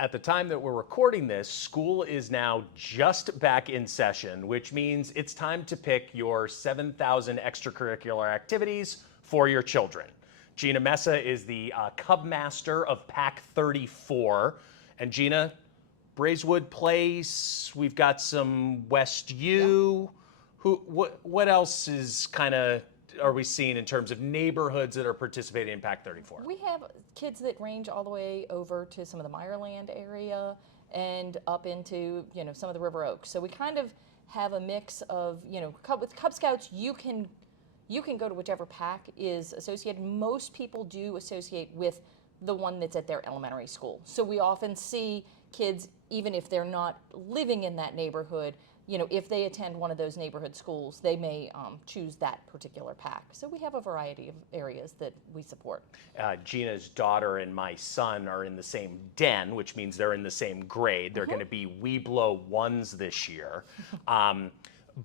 At the time that we're recording this, school is now just back in session, which means it's time to pick your 7,000 extracurricular activities for your children. Gina Messa is the Cub Master of Pack 34. And Gina, Braeswood Place, we've got some West U. What else is are we seeing in terms of neighborhoods that are participating in Pack 34? We have kids that range all the way over to some of the Meyerland area and up into, some of the River Oaks. So we kind of have a mix of, with Cub Scouts, you can go to whichever pack is associated. Most people do associate with the one that's at their elementary school. So we often see kids, even if they're not living in that neighborhood, if they attend one of those neighborhood schools, they may choose that particular pack. So we have a variety of areas that we support. Gina's daughter and my son are in the same den, which means they're in the same grade. They're going to be Weeblo 1s this year.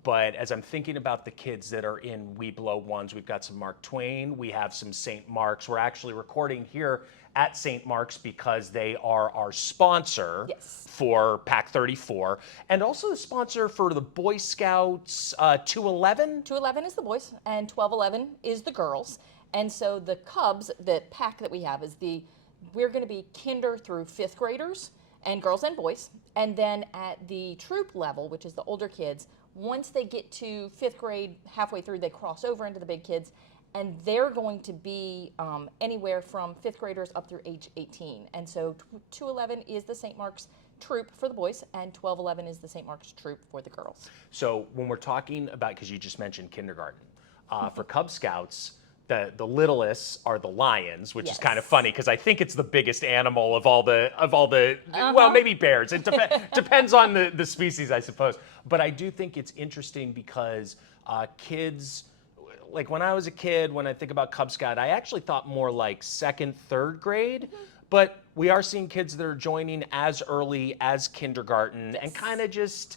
But as I'm thinking about the kids that are in Weeblo 1s, we've got some Mark Twain, we have some St. Mark's. We're actually recording here at St. Mark's because they are our sponsor for Pack 34, and also the sponsor for the Boy Scouts 211? 211 is the boys, and 1211 is the girls. And so the Cubs, the pack that we have we're going to be kinder through 5th graders, and girls and boys. And then at the troop level, which is the older kids, once they get to 5th grade, halfway through, they cross over into the big kids. And they're going to be anywhere from 5th graders up through age 18. And so 211 is the St. Mark's troop for the boys, and 1211 is the St. Mark's troop for the girls. So when we're talking about, because you just mentioned kindergarten, for Cub Scouts, the littlest are the lions, which is kind of funny because I think it's the biggest animal of all the well, maybe bears. It depends on the species, I suppose. But I do think it's interesting because kids, like when I was a kid, when I think about Cub Scout, I actually thought more like 2nd, 3rd grade. But we are seeing kids that are joining as early as kindergarten and kind of just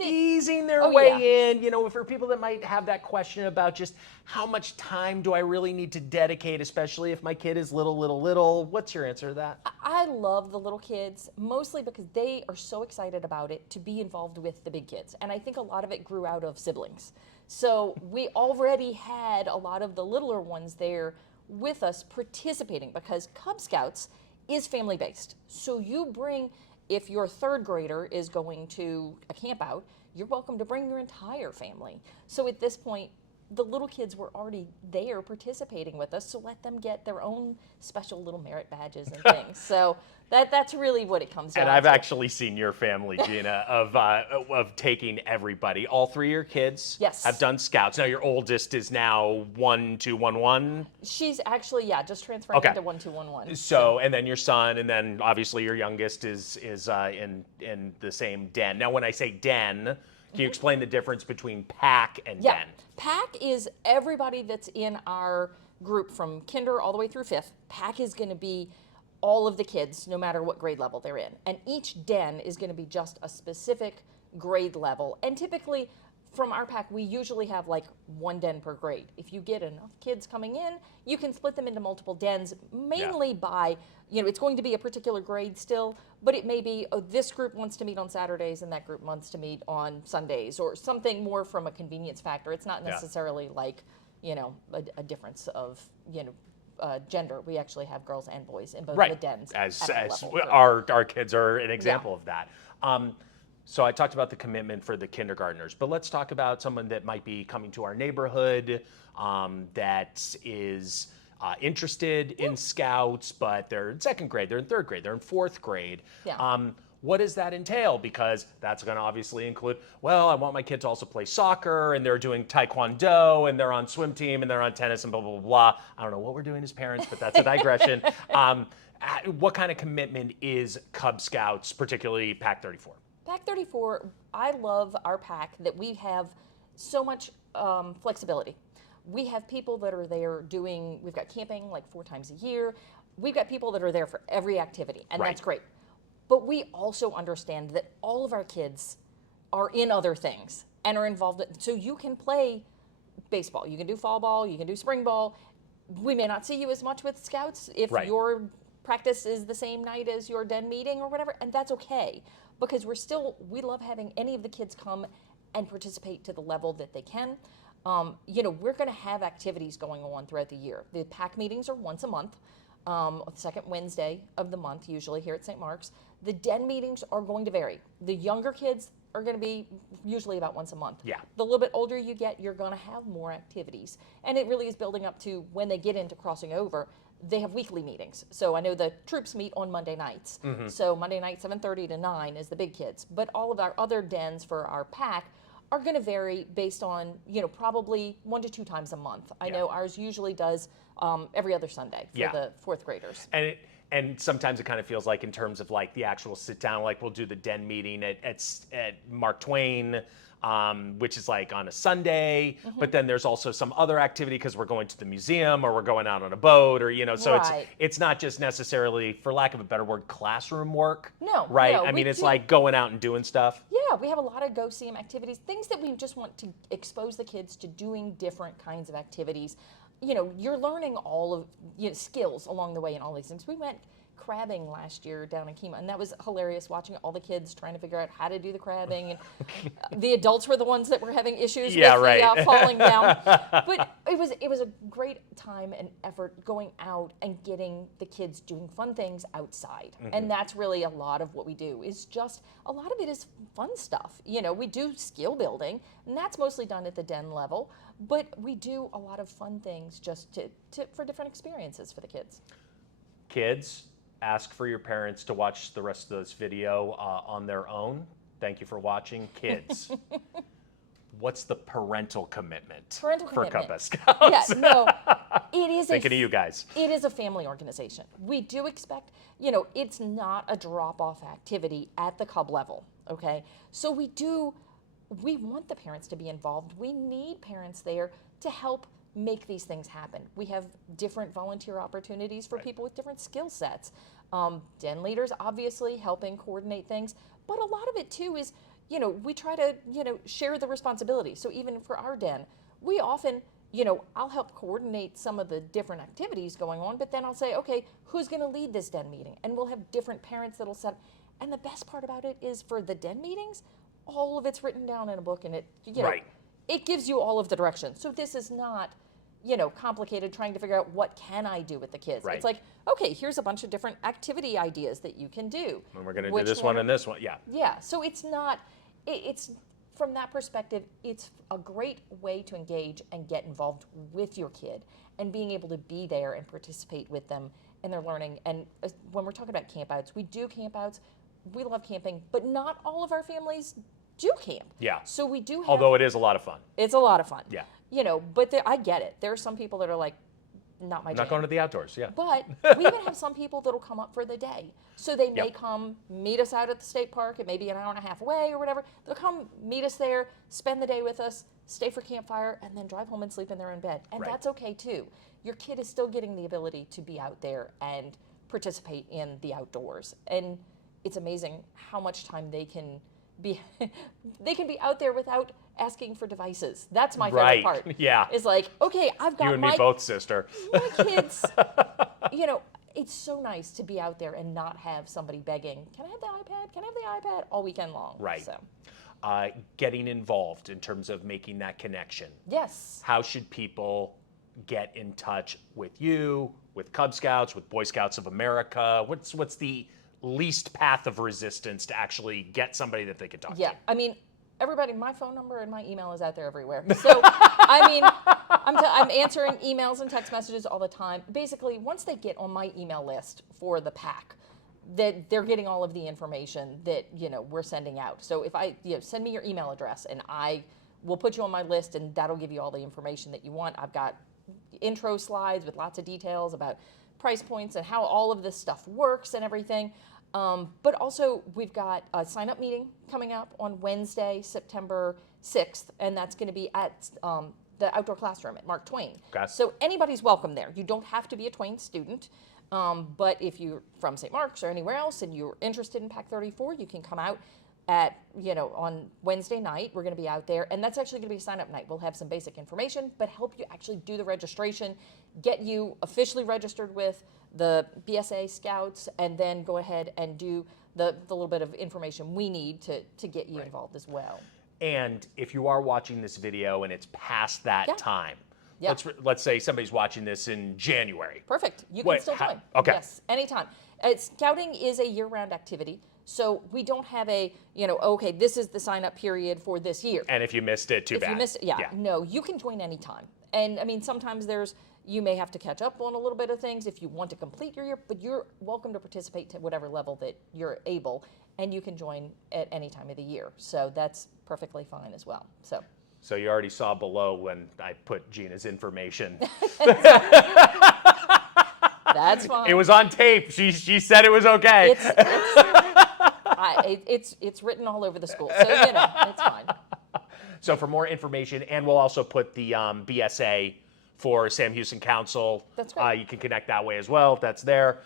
easing their way in, for people that might have that question about just how much time do I really need to dedicate, especially if my kid is little. What's your answer to that? I love the little kids, mostly because they are so excited about it to be involved with the big kids. And I think a lot of it grew out of siblings. So we already had a lot of the littler ones there with us participating because Cub Scouts is family-based. So you bring, if your 3rd grader is going to a camp out, you're welcome to bring your entire family. So at this point, the little kids were already there participating with us, so let them get their own special little merit badges and things. So that's really what it comes down to. And I've actually seen your family, Gina, of taking everybody. All 3 of your kids have done Scouts. Now your oldest is now 1211. She's actually just transferring into 1211. So and then your son, and then obviously your youngest is in the same den. Now when I say den, can you explain the difference between pack and den? Pack is everybody that's in our group from kinder all the way through 5th. Pack is going to be all of the kids, no matter what grade level they're in. And each den is going to be just a specific grade level. And typically, from our pack, we usually have like 1 den per grade. If you get enough kids coming in, you can split them into multiple dens, mainly by, it's going to be a particular grade still, but it may be, this group wants to meet on Saturdays and that group wants to meet on Sundays, or something more from a convenience factor. It's not necessarily like, a difference of, gender. We actually have girls and boys in both the dens. As our kids are an example of that. So I talked about the commitment for the kindergartners, but let's talk about someone that might be coming to our neighborhood that is interested in Scouts, but they're in 2nd grade, they're in 3rd grade, they're in 4th grade. What does that entail? Because that's going to obviously include, well, I want my kid to also play soccer, and they're doing taekwondo, and they're on swim team, and they're on tennis, and blah, blah, blah, blah. I don't know what we're doing as parents, but that's a digression. What kind of commitment is Cub Scouts, particularly Pack 34? Pack 34, I love our pack that we have so much flexibility. We have people that are there we've got camping like 4 times a year. We've got people that are there for every activity, and that's great. But we also understand that all of our kids are in other things and are involved. So you can play baseball, you can do fall ball, you can do spring ball. We may not see you as much with Scouts if you're practice is the same night as your den meeting or whatever, and that's okay, because we love having any of the kids come and participate to the level that they can. We're going to have activities going on throughout the year. The PAC meetings are once a month, the second Wednesday of the month, usually here at St. Mark's. The den meetings are going to vary. The younger kids are going to be usually about once a month. Yeah. The little bit older you get, you're going to have more activities. And it really is building up to when they get into crossing over, they have weekly meetings. So I know the troops meet on Monday nights. So Monday night, 7:30 to 9 is the big kids. But all of our other dens for our PAC are going to vary based on, probably 1 to 2 times a month. I know ours usually does every other Sunday for the fourth graders. And sometimes it kind of feels like, in terms of like the actual sit down, like we'll do the den meeting at Mark Twain, which is like on a Sunday, but then there's also some other activity because we're going to the museum or we're going out on a boat, or so Right. it's not just necessarily, for lack of a better word, classroom work. No, right? no, I mean, we it's do. like going out and doing stuff. Yeah, we have a lot of go see 'em activities, things that we just want to expose the kids to doing different kinds of activities. You're learning all of skills along the way and all these things. We went crabbing last year down in Kima, and that was hilarious, watching all the kids trying to figure out how to do the crabbing, and the adults were the ones that were having issues with the falling down. But it was a great time and effort going out and getting the kids doing fun things outside. And that's really a lot of what we do, is just a lot of it is fun stuff. We do skill building, and that's mostly done at the den level, but we do a lot of fun things just for different experiences for the kids. Kids, ask for your parents to watch the rest of this video on their own. Thank you for watching. Kids, what's the parental commitment for Cub Scouts? Yeah, no, it is Thinking of you guys. It is a family organization. We do expect, it's not a drop-off activity at the Cub level, okay? So we want the parents to be involved. We need parents there to help make these things happen. We have different volunteer opportunities for people with different skill sets. Den leaders obviously helping coordinate things, but a lot of it too is, we try to, share the responsibility. So even for our den, we often, I'll help coordinate some of the different activities going on, but then I'll say, okay, who's gonna lead this den meeting? And we'll have different parents that'll set, and the best part about it is, for the den meetings, all of it's written down in a book, and it, it gives you all of the directions. So this is not, complicated trying to figure out what can I do with the kids. Right. It's like, okay, here's a bunch of different activity ideas that you can do. And we're going to do this one and this one. Yeah. Yeah. So it's not, it's from that perspective, it's a great way to engage and get involved with your kid, and being able to be there and participate with them in their learning. And when we're talking about campouts, we do campouts. We love camping, but not all of our families do camp. Yeah. So we do have, although it is a lot of fun. It's a lot of fun. Yeah. But I get it. There are some people that are like, not my jam. Not going to the outdoors, yeah. But we even have some people that'll come up for the day. So they may come meet us out at the state park. It may be an hour and a half away or whatever. They'll come meet us there, spend the day with us, stay for campfire, and then drive home and sleep in their own bed. And that's okay too. Your kid is still getting the ability to be out there and participate in the outdoors. And it's amazing how much time they can be out there without asking for devices. That's my favorite part. Yeah. Is like, okay, I've got you and me both, sister. My kids, it's so nice to be out there and not have somebody begging, can I have the iPad? Can I have the iPad? All weekend long. Right. So. Getting involved in terms of making that connection. Yes. How should people get in touch with you, with Cub Scouts, with Boy Scouts of America? What's the least path of resistance to actually get somebody that they can talk to? Yeah, I mean, everybody, my phone number and my email is out there everywhere. So, I mean, I'm answering emails and text messages all the time. Basically, once they get on my email list for the PAC, that they're getting all of the information that, we're sending out. So if send me your email address, and I will put you on my list, and that'll give you all the information that you want. I've got intro slides with lots of details about price points and how all of this stuff works and everything. But also, we've got a sign-up meeting coming up on Wednesday, September 6th, and that's going to be at the outdoor classroom at Mark Twain. Okay. So anybody's welcome there. You don't have to be a Twain student, but if you're from St. Mark's or anywhere else and you're interested in PAC 34, you can come out. at, on Wednesday night. We're going to be out there, and that's actually going to be sign-up night. We'll have some basic information, but help you actually do the registration, get you officially registered with the BSA Scouts, and then go ahead and do the little bit of information we need to get you involved as well. And if you are watching this video and it's past that time, Yeah. let's say somebody's watching this in January. Perfect. You can still join. Okay. Yes, anytime. Scouting is a year-round activity, so we don't have a, okay, this is the sign-up period for this year. And if you missed it, too bad. If you missed it, no, you can join anytime. And I mean, sometimes you may have to catch up on a little bit of things if you want to complete your year, but you're welcome to participate to whatever level that you're able, and you can join at any time of the year. So that's perfectly fine as well. So you already saw below when I put Gina's information. That's fine. It was on tape. She said it was okay. It's written all over the school, so it's fine. So for more information, and we'll also put the BSA for Sam Houston Council. That's great. You can connect that way as well if that's there.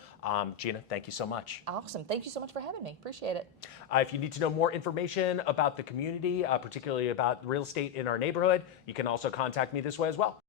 Gina, thank you so much. Awesome. Thank you so much for having me. Appreciate it. If you need to know more information about the community, particularly about real estate in our neighborhood, you can also contact me this way as well.